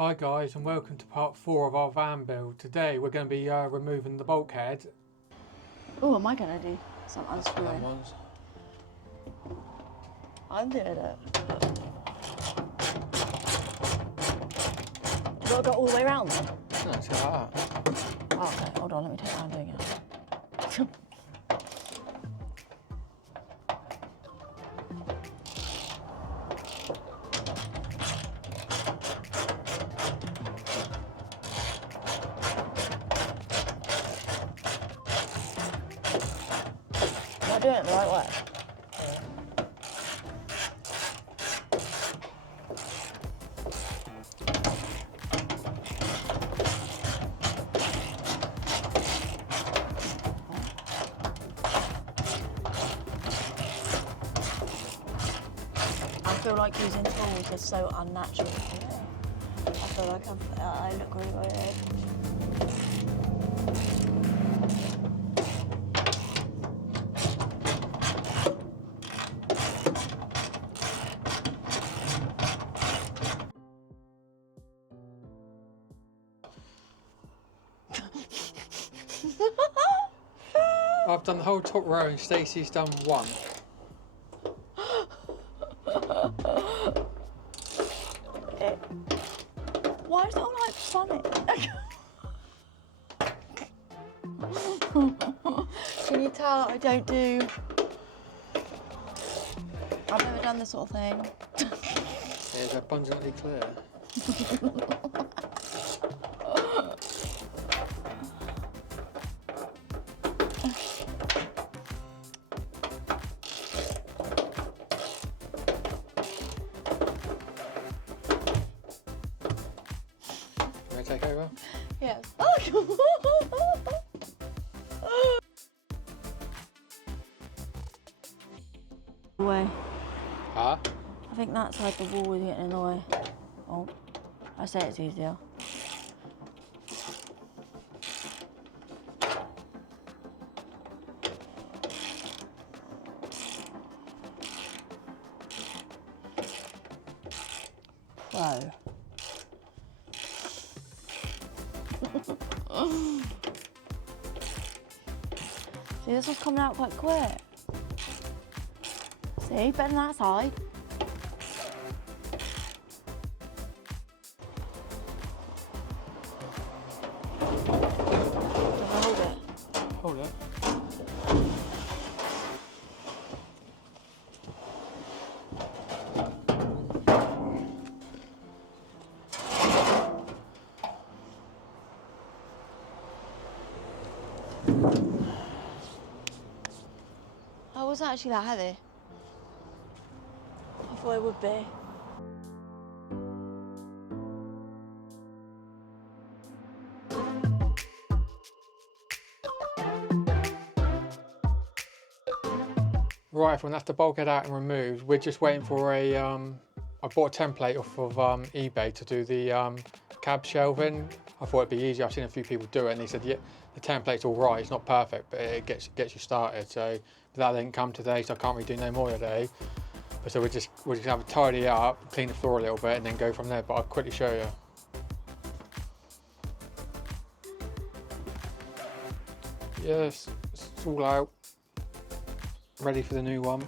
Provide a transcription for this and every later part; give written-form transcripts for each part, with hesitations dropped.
Hi guys, and welcome to part 4 of our van build. Today we're going to be removing the bulkhead. Oh, am I going to do some unscrewing? Ones. I'm doing it. You got to go all the way around then? No, it's like that. Oh, okay, hold on, let me take time doing it. Am I doing it the right way? I feel like using tools is so unnatural. I feel like I look really weird. I've done the whole top row and Stacey's done one. Why is it all like funny? Can you tell I don't do... I've never done this sort of thing. It's abundantly clear. Can I take over? Yes. Way. Huh? I think that side the wall is getting in the way. Oh, I say it's easier. Pro. See, this one's coming out quite quick. See, better than that side. Hold it. Hold it. Oh, it wasn't actually that heavy. I thought it would be. Right, everyone, that's the bulkhead out and removed. We're just waiting for a, I bought a template off of eBay to do the cab shelving. I thought it'd be easy. I've seen a few people do it and they said, yeah, the template's all right. It's not perfect, but it gets you started. So that didn't come today, so I can't really do no more today. But so we're just gonna have to tidy it up, clean the floor a little bit and then go from there. But I'll quickly show you. Yes, it's all out. Ready for the new one.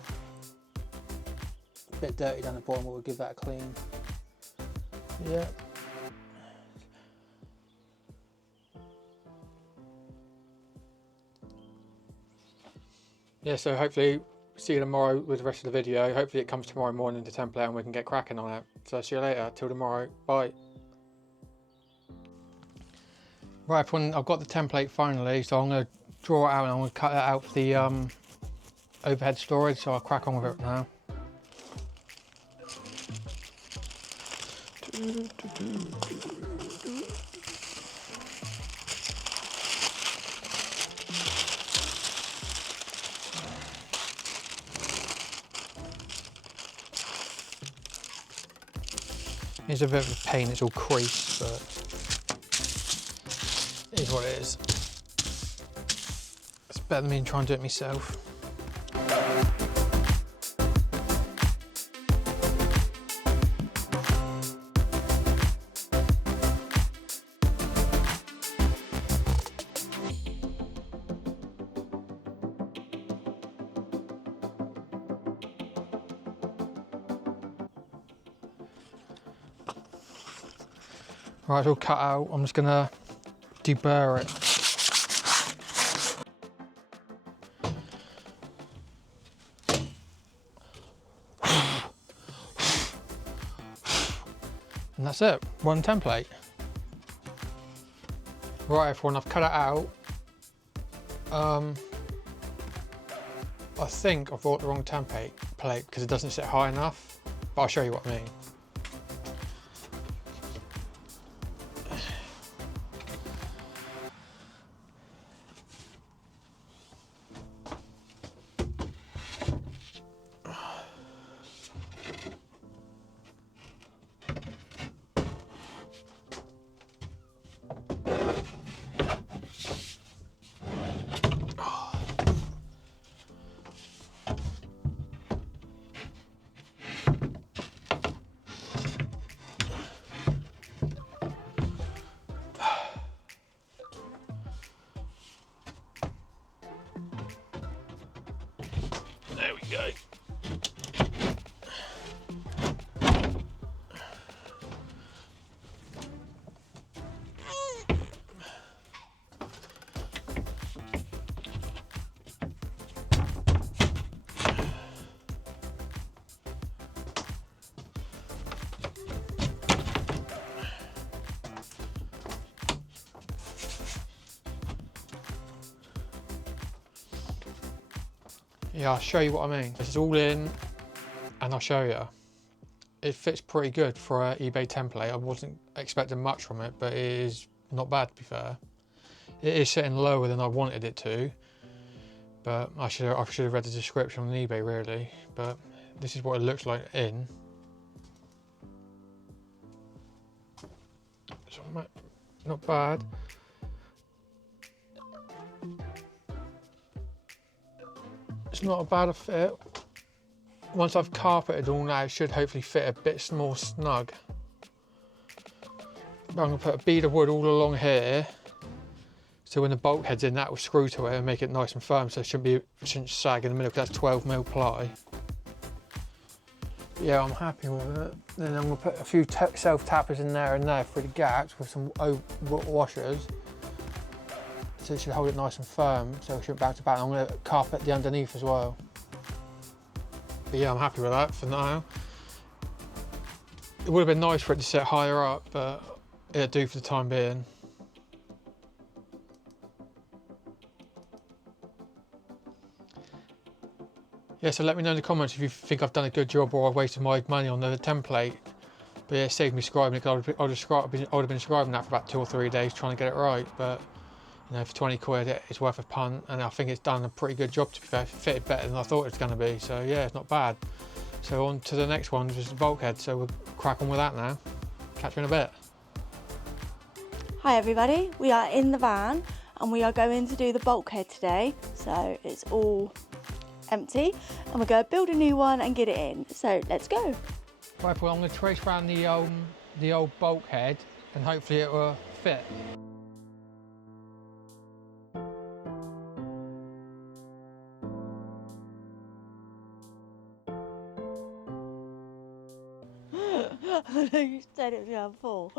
A bit dirty down the bottom, but we'll give that a clean. Yeah. Yeah, so hopefully see you tomorrow with the rest of the video. Hopefully it comes tomorrow morning, the template, and we can get cracking on it. So see you later, till tomorrow, bye. Right, everyone, I've got the template finally, so I'm going to draw it out and I'm going to cut it out for the overhead storage, so I'll crack on with it now. It's a bit of a pain, it's all creased, but it is what it is. It's better than me trying to do it myself. Right, it's all cut out. I'm just gonna deburr it. And that's it, one template. Right everyone, I've cut it out. I think I bought the wrong template plate because it doesn't sit high enough, but I'll show you what I mean. There we go. Yeah, I'll show you what I mean. This is all in, and I'll show you. It fits pretty good for an eBay template. I wasn't expecting much from it, but it is not bad to be fair. It is sitting lower than I wanted it to, but I should have read the description on eBay really. But this is what it looks like in. So, not bad. It's not a bad fit. Once I've carpeted all now, it should hopefully fit a bit more snug. But I'm gonna put a bead of wood all along here, so when the bulkhead's in, that will screw to it and make it nice and firm, so it shouldn't sag in the middle, because that's 12mm ply. Yeah, I'm happy with it. Then I'm gonna put a few self-tappers in there and there through the gaps with some washers. So it should hold it nice and firm, so it shouldn't bounce about. I'm going to carpet the underneath as well. But yeah, I'm happy with that for now. It would have been nice for it to sit higher up, but it'll do for the time being. Yeah, so let me know in the comments if you think I've done a good job or I've wasted my money on the template. But yeah, it saved me scribing it, because I would have been scribing that for about 2 or 3 days trying to get it right. But you know, for 20 quid, it's worth a punt, and I think it's done a pretty good job to be fair. It fitted better than I thought it was going to be, so yeah, it's not bad. So on to the next one, which is the bulkhead, so we'll crack on with that now. Catch you in a bit. Hi everybody, we are in the van and we are going to do the bulkhead today. So it's all empty and we're going to build a new one and get it in. So let's go. Right, well, I'm going to trace around the old bulkhead and hopefully it will fit. I know you said it was going to fall.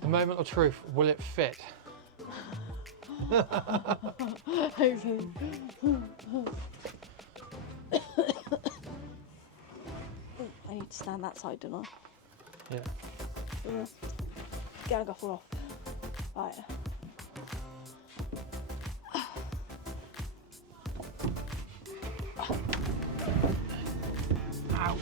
The moment of truth, will it fit? I need to stand that side, don't I? Yeah. Gonna go fall off. Right. Ow.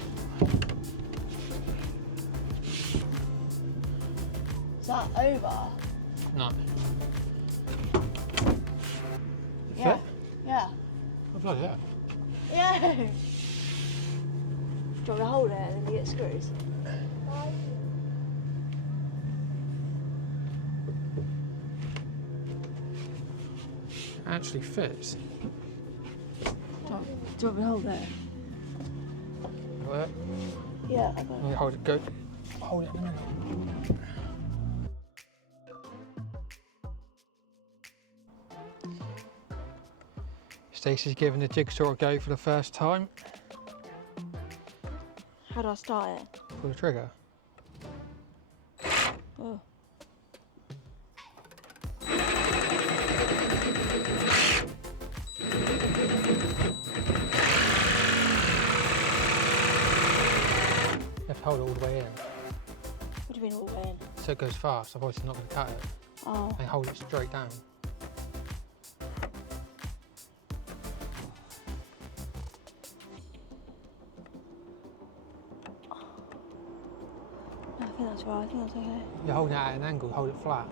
Is that over? No. Yeah. Fit? Yeah. Oh, bloody hell. Yeah. Do you want me to hold it and then you get screws? Actually fits. Do you want me to hold it? Work. Yeah, I got Hold it, go. Hold it in a minute. Stacey's giving the jigsaw a go for the first time. How do I start it? Pull the trigger. Oh. You have to hold it all the way in. What do you mean all the way in? So it goes fast, otherwise it's not going to cut it. Oh. And hold it straight down. I think that's right, I think that's okay. You're holding it at an angle, hold it flat.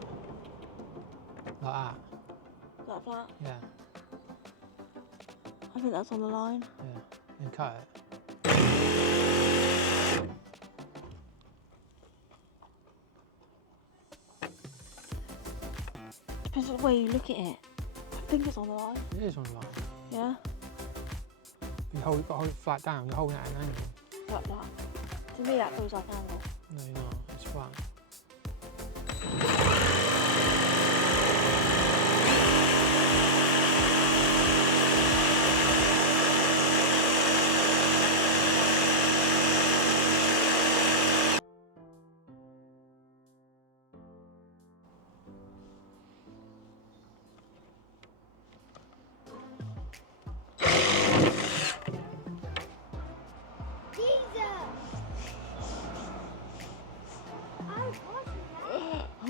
Like that. Is that flat? Yeah, I think that's on the line. yeah. And cut it. Depends on the way you look at it. I think it's on the line. It is on the line. Yeah? You hold it flat down, you're holding it at an angle. Like that. To me that feels like an angle. No, you're not, it's flat.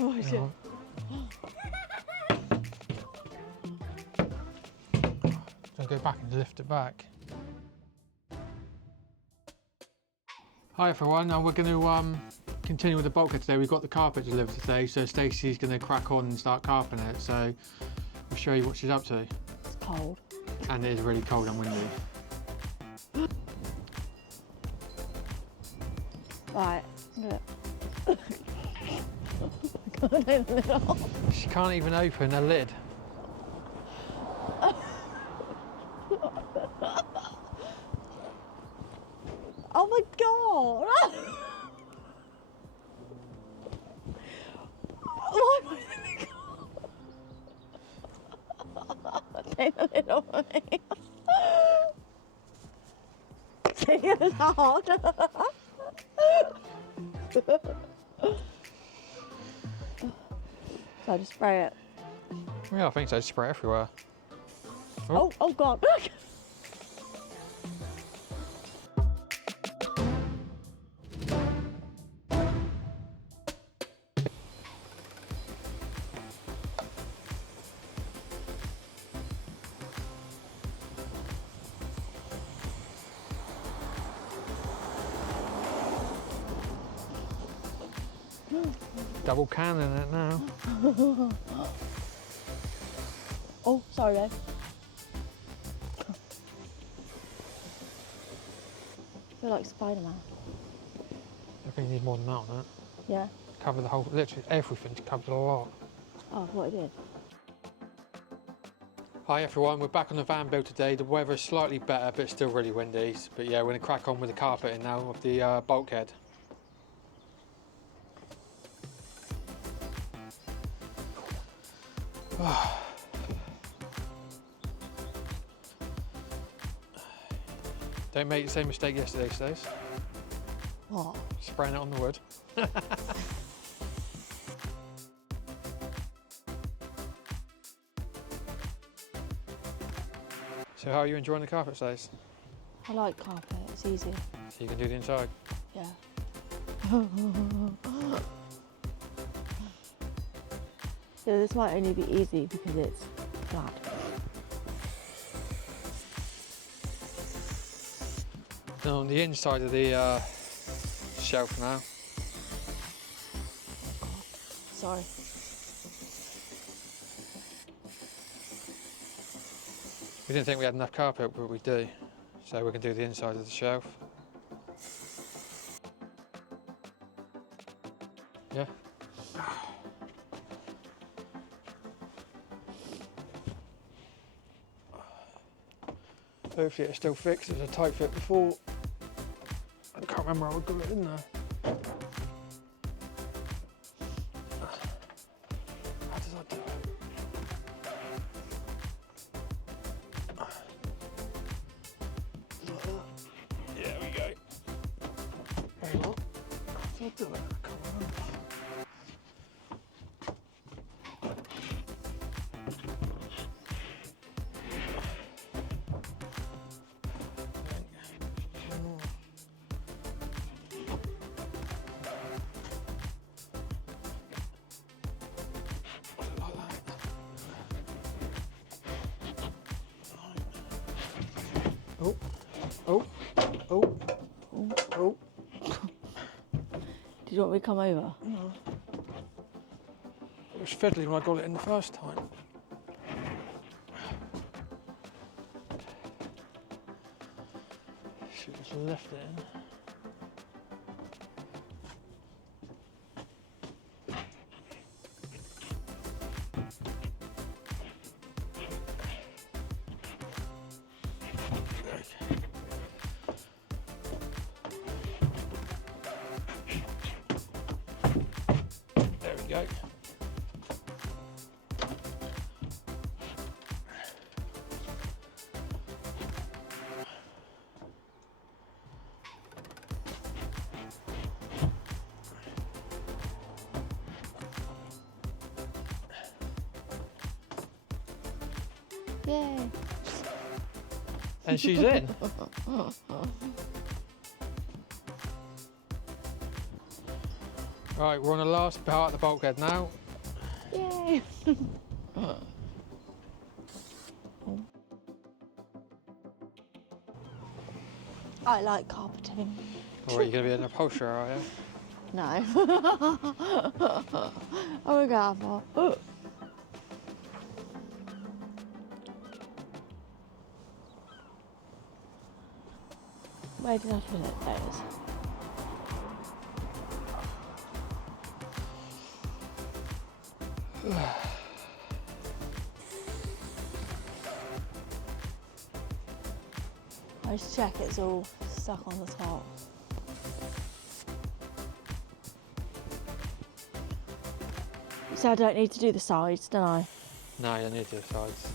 Oh my God. So go back and lift it back. Hi everyone, now we're going to continue with the bulkhead today. We've got the carpet delivered today, so Stacey's going to crack on and start carpeting it. So I'll show you what she's up to. It's cold. And it is really cold and windy. Right, look. I can't open it off. She can't even open a lid. Oh my God! Why am I take the lid off of me? See, it's hard. So I just spray it. Yeah, I think so. Spray everywhere. Oh God. Double cannon it now. Oh, sorry, babe. You're like Spider-Man. I think you need more than that on it. Yeah. Cover the whole, literally everything to cover a lot. Oh, what I did. Hi everyone, we're back on the van build today. The weather is slightly better, but it's still really windy. But yeah, we're going to crack on with the carpeting now of the bulkhead. Don't make the same mistake yesterday, Stace. What? Spraying it on the wood. So how are you enjoying the carpet, Stace? I like carpet, it's easy. So you can do the inside? Yeah. So this might only be easy because it's flat. And on the inside of the shelf now. Oh God. Sorry. We didn't think we had enough carpet, but we do. So we can do the inside of the shelf. Yeah. Hopefully it's still fixed. It was a tight fit before. I can't remember how we got it in there. do I do it? I can't remember. Oh, oh, oh, oh, oh. Did you want me to come over? No. It was fiddly when I got it in the first time. Should just left it in. There we go. Yay. And she's in. Right, we're on the last part of the bulkhead now. Yay. I like carpeting. Or are you going to be an upholsterer, are you? No. I'm a gardener. Where did I put it? There it is. I just check it's all stuck on the top. So I don't need to do the sides, don't I? No, you don't need to do the sides.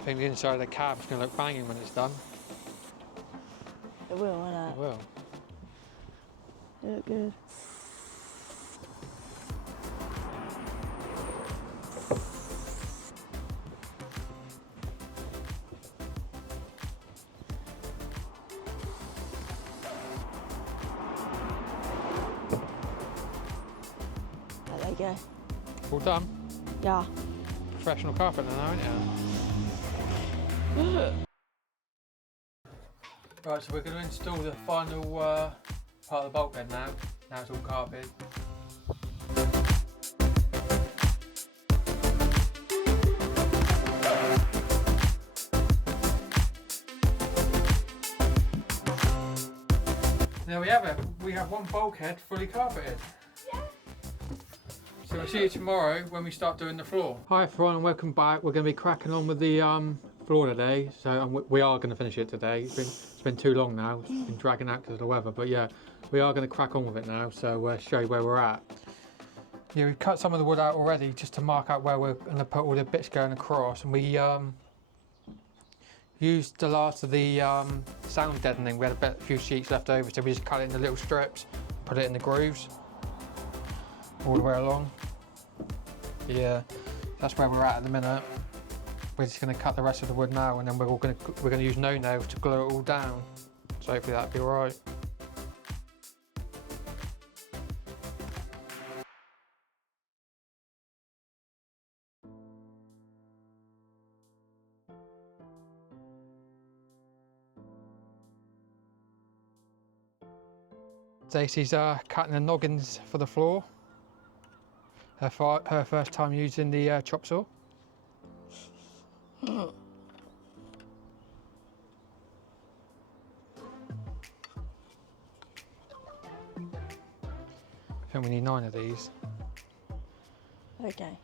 I think the inside of the cab is going to look banging when it's done. It will, won't It it? will. It look good. Oh, there you go. All done. Yeah. Professional carpenter now, aren't you? Right, so we're going to install the final part of the bulkhead now. Now it's all carpeted. There we have it. We have one bulkhead fully carpeted. Yeah. So we'll see you tomorrow when we start doing the floor. Hi everyone and welcome back. We're going to be cracking on with the floor today. So we are going to finish it today. It's been too long now. It's been dragging out because of the weather. But yeah, we are going to crack on with it now. So we'll show you where we're at. Yeah, we've cut some of the wood out already just to mark out where we're going to put all the bits going across. And we used the last of the sound deadening. We had a few sheets left over, so we just cut it into little strips, put it in the grooves all the way along. Yeah, that's where we're at the minute. We're just going to cut the rest of the wood now, and then we're going to use no nails to glue it all down. So hopefully that'll be all right. Stacey's cutting the noggins for the floor. Her first time using the chop saw. I think we need 9 of these. Okay.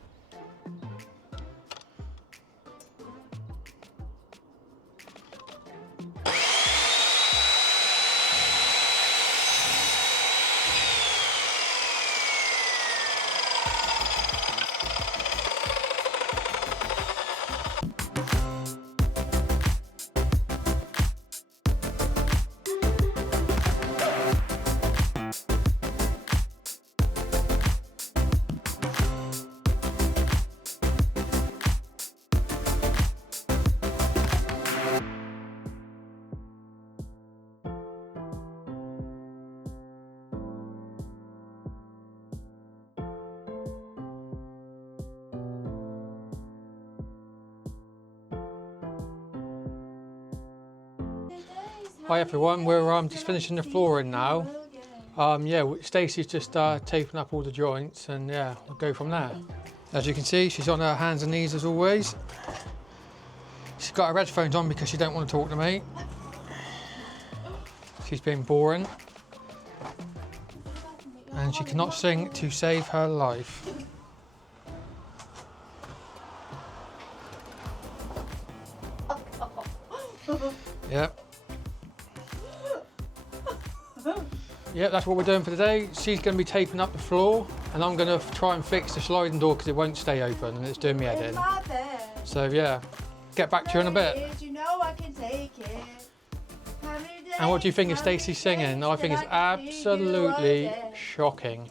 Hi everyone, we're just finishing the flooring now. Yeah, Stacey's just taping up all the joints, and yeah, we'll go from there. As you can see, she's on her hands and knees as always. She's got her headphones on because she don't want to talk to me. She's being boring. And she cannot sing to save her life. Yep. Yep, that's what we're doing for today. She's going to be taping up the floor, and I'm going to try and fix the sliding door because it won't stay open and it's doing me head in. So yeah, get back to you in a bit. You know I can take it. And what do you think of Stacey singing? I think it's absolutely shocking.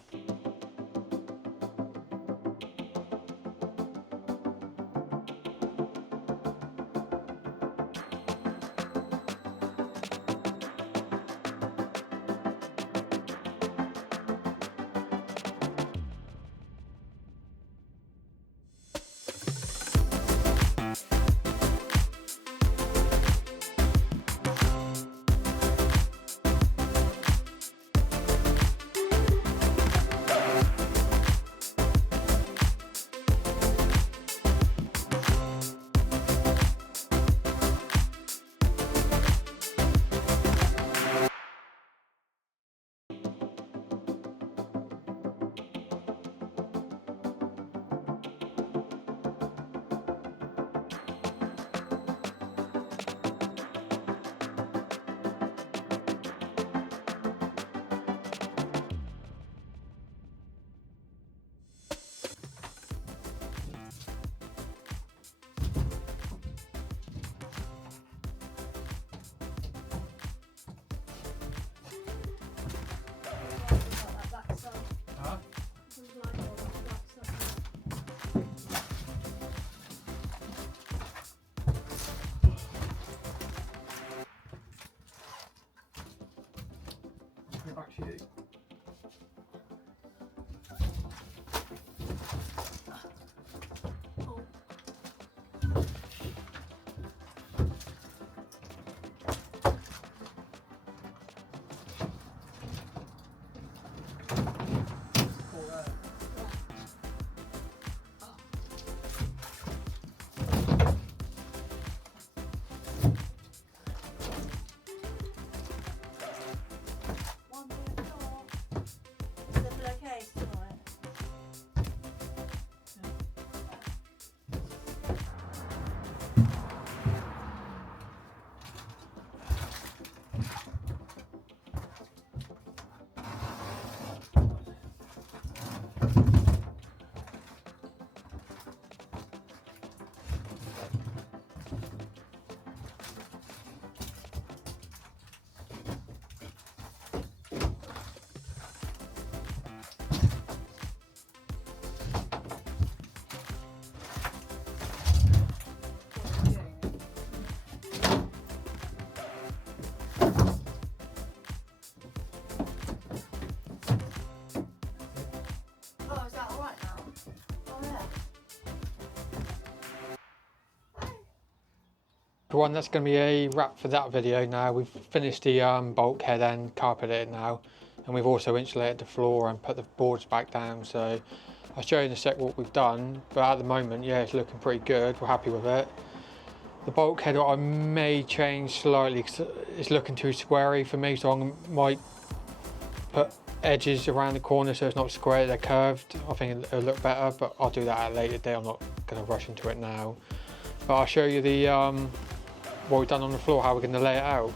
Everyone, that's going to be a wrap for that video now. We've finished the bulkhead and carpeted it now, and we've also insulated the floor and put the boards back down. So I'll show you in a sec what we've done, but at the moment, yeah, it's looking pretty good. We're happy with it. The bulkhead I may change slightly because it's looking too squarey for me, so I might put edges around the corner so it's not square, they're curved. I think it'll look better, but I'll do that at a later day. I'm not going to rush into it now. But I'll show you the what we've done on the floor, how we're going to lay it out.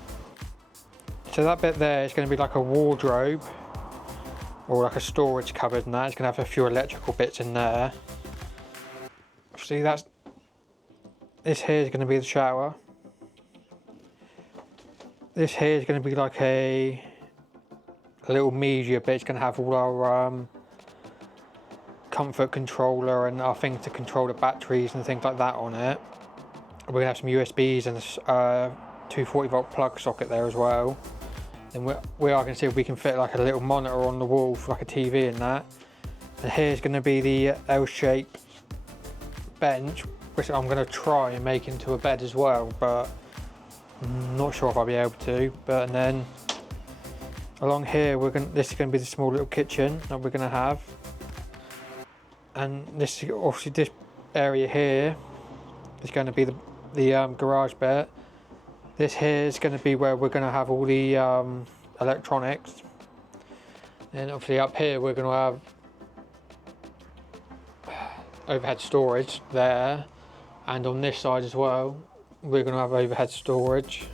So that bit there is going to be like a wardrobe or like a storage cupboard, and that it's going to have a few electrical bits in there. See, this here is going to be the shower. This here is going to be like a little media bit. It's going to have all our comfort controller and our things to control the batteries and things like that on it. We're going to have some USBs and a 240 volt plug socket there as well. And we are going to see if we can fit like a little monitor on the wall for like a TV and that. And here's going to be the L-shaped bench, which I'm going to try and make into a bed as well, but I'm not sure if I'll be able to. But and then along here, this is going to be the small little kitchen that we're going to have. And this obviously this area here is going to be the garage bit. This here is going to be where we're going to have all the electronics. And obviously up here we're going to have overhead storage there, and on this side as well we're going to have overhead storage.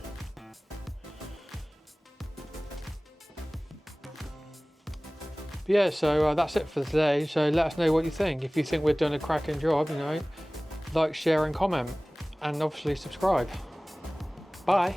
But yeah, so that's it for today. So let us know what you think. If you think we're doing a cracking job, you know, like, share and comment, and obviously subscribe. Bye.